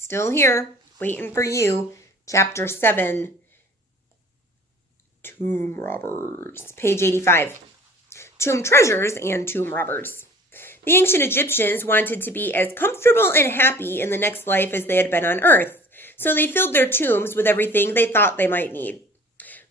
Still here, waiting for you. Chapter 7, Tomb Robbers. Page 85. Tomb treasures and tomb robbers. The ancient Egyptians wanted to be as comfortable and happy in the next life as they had been on earth, so they filled their tombs with everything they thought they might need.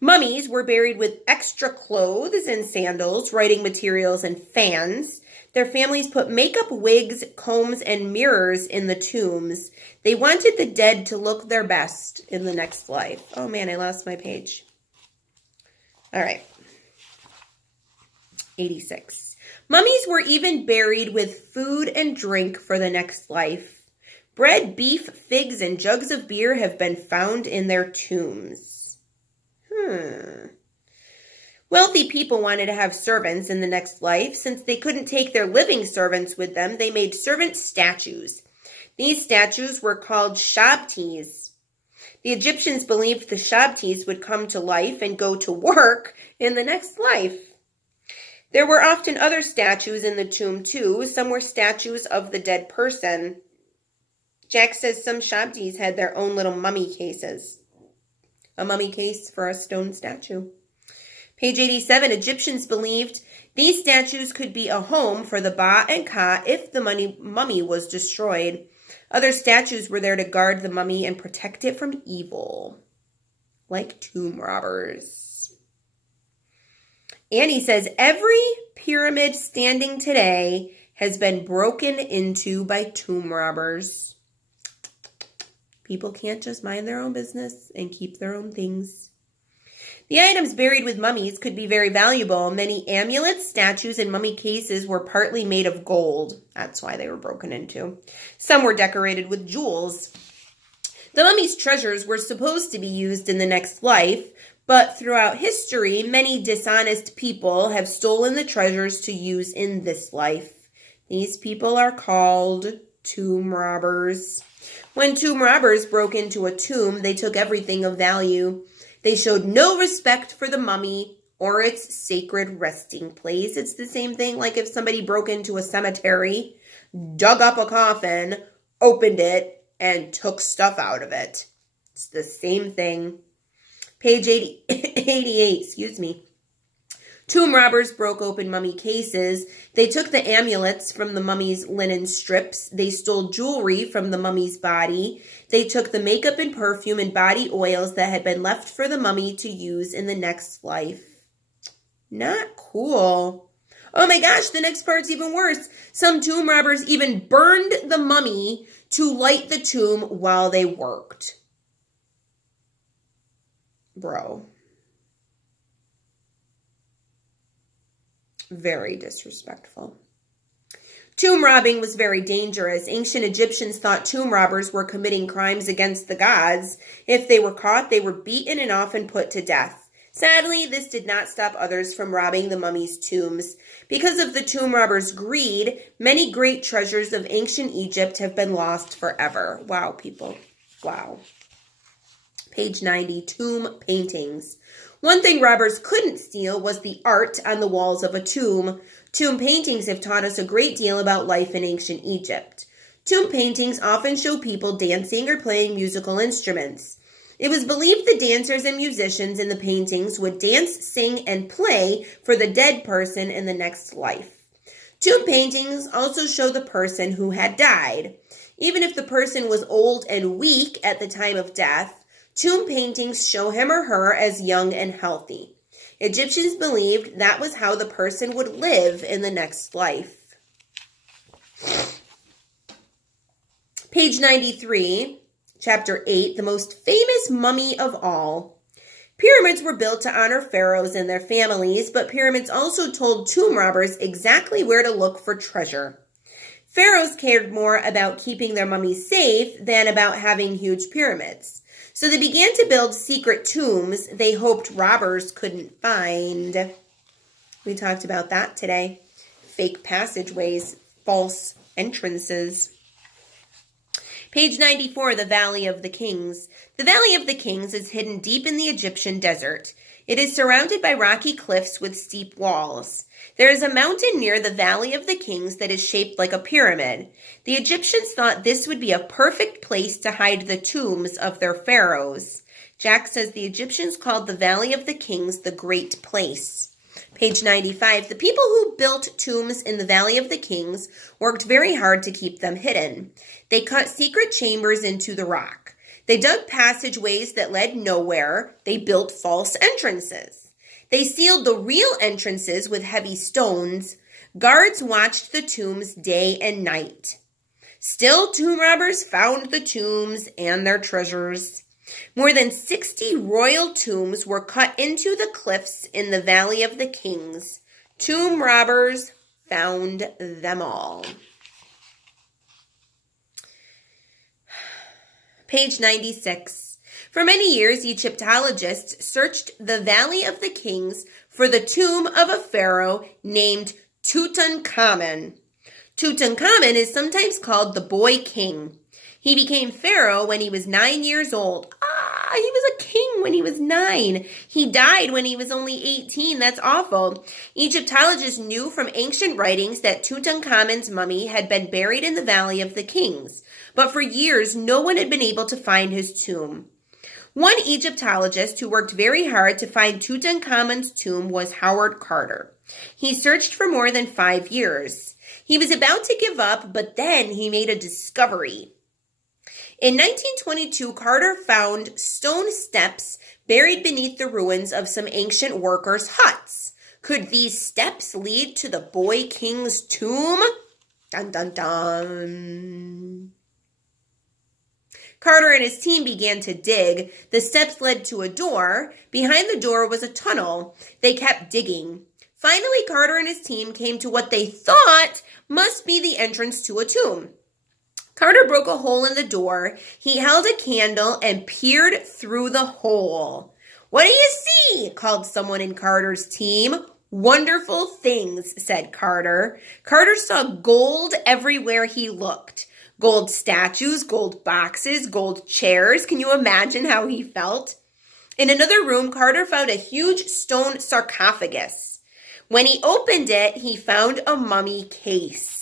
Mummies were buried with extra clothes and sandals, writing materials, and fans. Their families put makeup, wigs, combs, and mirrors in the tombs. They wanted the dead to look their best in the next life. Oh man, I lost my page. All right. 86. Mummies were even buried with food and drink for the next life. Bread, beef, figs, and jugs of beer have been found in their tombs. Wealthy people wanted to have servants in the next life. Since they couldn't take their living servants with them, they made servant statues. These statues were called shabtis. The Egyptians believed the shabtis would come to life and go to work in the next life. There were often other statues in the tomb too. Some were statues of the dead person. Jack says some shabtis had their own little mummy cases. A mummy case for a stone statue. Page 87, Egyptians believed these statues could be a home for the Ba and Ka if the mummy was destroyed. Other statues were there to guard the mummy and protect it from evil, like tomb robbers. Annie says, every pyramid standing today has been broken into by tomb robbers. People can't just mind their own business and keep their own things. The items buried with mummies could be very valuable. Many amulets, statues, and mummy cases were partly made of gold. That's why they were broken into. Some were decorated with jewels. The mummy's treasures were supposed to be used in the next life, but throughout history, many dishonest people have stolen the treasures to use in this life. These people are called tomb robbers. When tomb robbers broke into a tomb, they took everything of value. They showed no respect for the mummy or its sacred resting place. It's the same thing like if somebody broke into a cemetery, dug up a coffin, opened it, and took stuff out of it. It's the same thing. Page 88, Tomb robbers broke open mummy cases. They took the amulets from the mummy's linen strips. They stole jewelry from the mummy's body. They took the makeup and perfume and body oils that had been left for the mummy to use in the next life. Not cool. Oh my gosh, the next part's even worse. Some tomb robbers even burned the mummy to light the tomb while they worked. Bro. Very disrespectful. Tomb robbing was very dangerous. Ancient Egyptians thought tomb robbers were committing crimes against the gods. If they were caught, they were beaten and often put to death. Sadly, this did not stop others from robbing the mummy's tombs. Because of the tomb robbers' greed, many great treasures of ancient Egypt have been lost forever. Wow, people. Wow. Page 90, tomb paintings. One thing robbers couldn't steal was the art on the walls of a tomb. Tomb paintings have taught us a great deal about life in ancient Egypt. Tomb paintings often show people dancing or playing musical instruments. It was believed the dancers and musicians in the paintings would dance, sing, and play for the dead person in the next life. Tomb paintings also show the person who had died. Even if the person was old and weak at the time of death, tomb paintings show him or her as young and healthy. Egyptians believed that was how the person would live in the next life. Page 93, Chapter 8, the most famous mummy of all. Pyramids were built to honor pharaohs and their families, but pyramids also told tomb robbers exactly where to look for treasure. Pharaohs cared more about keeping their mummies safe than about having huge pyramids. So they began to build secret tombs they hoped robbers couldn't find. We talked about that today. Fake passageways, false entrances. Page 94, the Valley of the Kings. The Valley of the Kings is hidden deep in the Egyptian desert. It is surrounded by rocky cliffs with steep walls. There is a mountain near the Valley of the Kings that is shaped like a pyramid. The Egyptians thought this would be a perfect place to hide the tombs of their pharaohs. Jack says the Egyptians called the Valley of the Kings the Great Place. Page 95, the people who built tombs in the Valley of the Kings worked very hard to keep them hidden. They cut secret chambers into the rock. They dug passageways that led nowhere. They built false entrances. They sealed the real entrances with heavy stones. Guards watched the tombs day and night. Still, tomb robbers found the tombs and their treasures. More than 60 royal tombs were cut into the cliffs in the Valley of the Kings. Tomb robbers found them all. Page 96. For many years, Egyptologists searched the Valley of the Kings for the tomb of a pharaoh named Tutankhamun. Tutankhamun is sometimes called the Boy King. He became pharaoh when he was 9 years old. He was a king when he was 9. He died when he was only 18. That's awful. Egyptologists knew from ancient writings that Tutankhamun's mummy had been buried in the Valley of the Kings. But for years, no one had been able to find his tomb. One Egyptologist who worked very hard to find Tutankhamun's tomb was Howard Carter. He searched for more than 5 years. He was about to give up, but then he made a discovery. In 1922, Carter found stone steps buried beneath the ruins of some ancient workers' huts. Could these steps lead to the Boy King's tomb? Dun, dun, dun. Carter and his team began to dig. The steps led to a door. Behind the door was a tunnel. They kept digging. Finally, Carter and his team came to what they thought must be the entrance to a tomb. Carter broke a hole in the door. He held a candle and peered through the hole. "What do you see?" called someone in Carter's team. "Wonderful things," said Carter. Carter saw gold everywhere he looked. Gold statues, gold boxes, gold chairs. Can you imagine how he felt? In another room, Carter found a huge stone sarcophagus. When he opened it, he found a mummy case.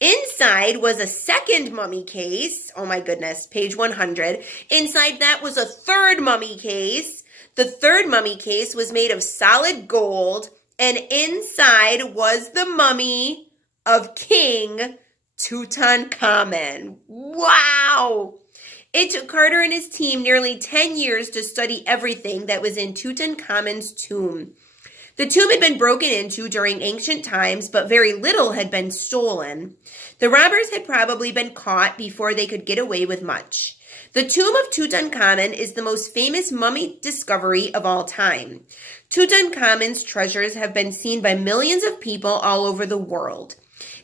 Inside was a second mummy case. Oh my goodness, page 100. Inside that was a third mummy case. The third mummy case was made of solid gold, and inside was the mummy of King Tutankhamun. Wow! It took Carter and his team nearly 10 years to study everything that was in Tutankhamun's tomb. The tomb had been broken into during ancient times, but very little had been stolen. The robbers had probably been caught before they could get away with much. The tomb of Tutankhamun is the most famous mummy discovery of all time. Tutankhamun's treasures have been seen by millions of people all over the world.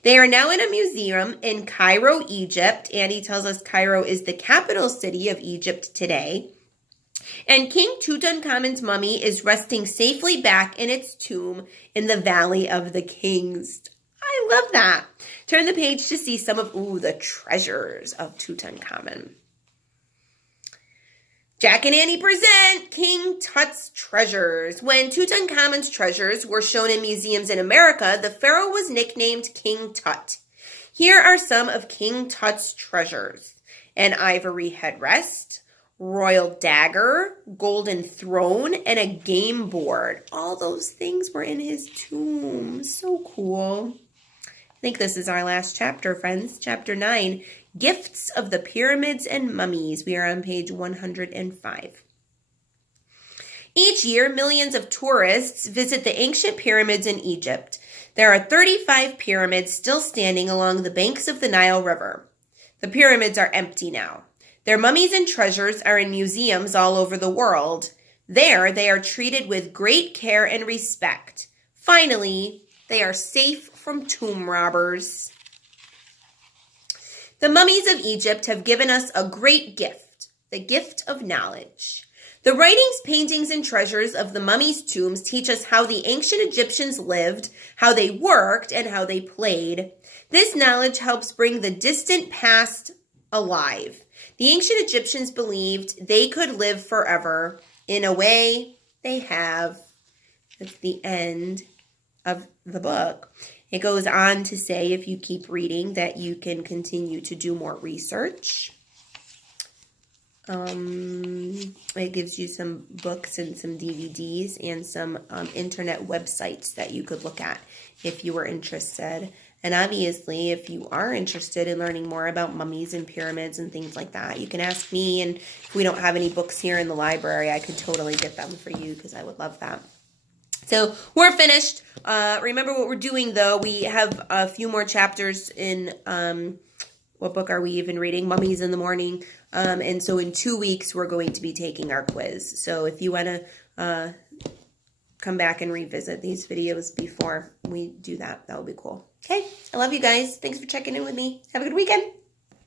They are now in a museum in Cairo, Egypt. Andy tells us Cairo is the capital city of Egypt today. And King Tutankhamun's mummy is resting safely back in its tomb in the Valley of the Kings. I love that. Turn the page to see some of the treasures of Tutankhamun. Jack and Annie present King Tut's treasures. When Tutankhamun's treasures were shown in museums in America, the pharaoh was nicknamed King Tut. Here are some of King Tut's treasures: an ivory headrest, royal dagger, golden throne, and a game board. All those things were in his tomb. So cool. I think this is our last chapter, friends. Chapter 9, Gifts of the Pyramids and Mummies. We are on page 105. Each year, millions of tourists visit the ancient pyramids in Egypt. There are 35 pyramids still standing along the banks of the Nile River. The pyramids are empty now. Their mummies and treasures are in museums all over the world. There, they are treated with great care and respect. Finally, they are safe from tomb robbers. The mummies of Egypt have given us a great gift, the gift of knowledge. The writings, paintings, and treasures of the mummies' tombs teach us how the ancient Egyptians lived, how they worked, and how they played. This knowledge helps bring the distant past alive. The ancient Egyptians believed they could live forever. In a way, they have. That's the end of the book. It goes on to say, if you keep reading, that you can continue to do more research. It gives you some books and some DVDs and some internet websites that you could look at if you were interested. And obviously, if you are interested in learning more about mummies and pyramids and things like that, you can ask me. And if we don't have any books here in the library, I could totally get them for you because I would love that. So we're finished. Remember what we're doing, though. We have a few more chapters in, what book are we even reading? Mummies in the Morning. And so in 2 weeks, we're going to be taking our quiz. So if you want to come back and revisit these videos before we do that, that would be cool. Okay, I love you guys. Thanks for checking in with me. Have a good weekend.